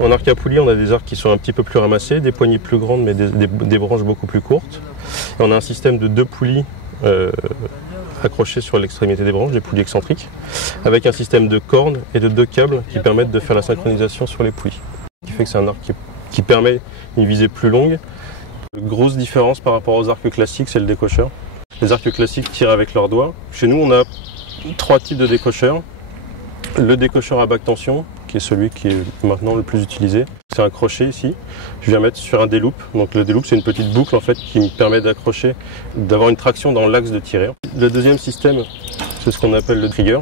En arc à poulie, on a des arcs qui sont un petit peu plus ramassés, des poignées plus grandes mais des branches beaucoup plus courtes. Et on a un système de 2 poulies accrochées sur l'extrémité des branches, des poulies excentriques, avec un système de cornes et de 2 câbles qui permettent de faire la synchronisation sur les poulies. Ce qui fait que c'est un arc qui permet une visée plus longue. Grosse différence par rapport aux arcs classiques, c'est le décocheur. Les arcs classiques tirent avec leurs doigts. Chez nous, on a 3 types de décocheurs. Le décocheur à basse tension, qui est celui qui est maintenant le plus utilisé. C'est un crochet ici. Je viens mettre sur un déloupe. Donc le déloupe, c'est une petite boucle en fait qui me permet d'accrocher, d'avoir une traction dans l'axe de tirer. Le deuxième système, c'est ce qu'on appelle le trigger.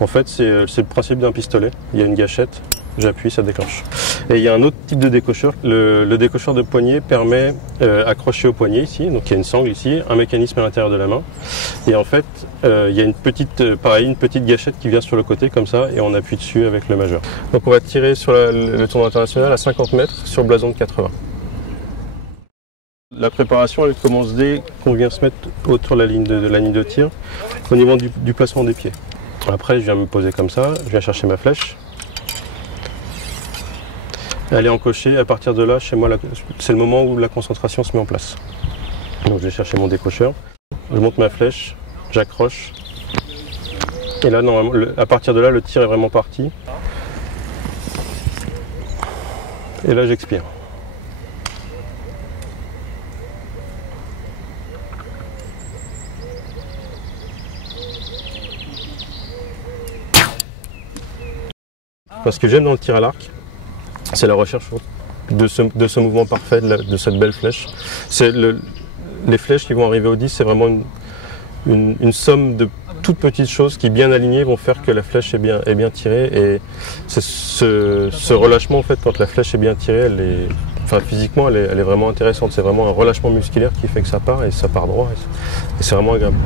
En fait, c'est le principe d'un pistolet. Il y a une gâchette, j'appuie, ça déclenche. Et il y a un autre type de décocheur. Le décocheur de poignet permet accroché au poignet ici, donc il y a une sangle ici, un mécanisme à l'intérieur de la main. Et en fait, il y a une petite gâchette qui vient sur le côté comme ça et on appuie dessus avec le majeur. Donc on va tirer sur le tournoi international à 50 mètres sur blason de 80. La préparation, elle commence dès qu'on vient se mettre autour de la ligne de tir, au niveau du placement des pieds. Après, je viens me poser comme ça, je viens chercher ma flèche. Elle est encochée, à partir de là, chez moi, c'est le moment où la concentration se met en place. Donc je vais chercher mon décocheur, je monte ma flèche, j'accroche. Et là, normalement, à partir de là, le tir est vraiment parti. Et là, j'expire. Ce que j'aime dans le tir à l'arc, c'est la recherche de ce mouvement parfait, de cette belle flèche. Les flèches qui vont arriver au 10, c'est vraiment une somme de toutes petites choses qui, bien alignées, vont faire que la flèche est bien tirée. Et c'est ce relâchement, en fait, quand la flèche est bien tirée, physiquement, elle est vraiment intéressante. C'est vraiment un relâchement musculaire qui fait que ça part, et ça part droit. Et c'est vraiment agréable.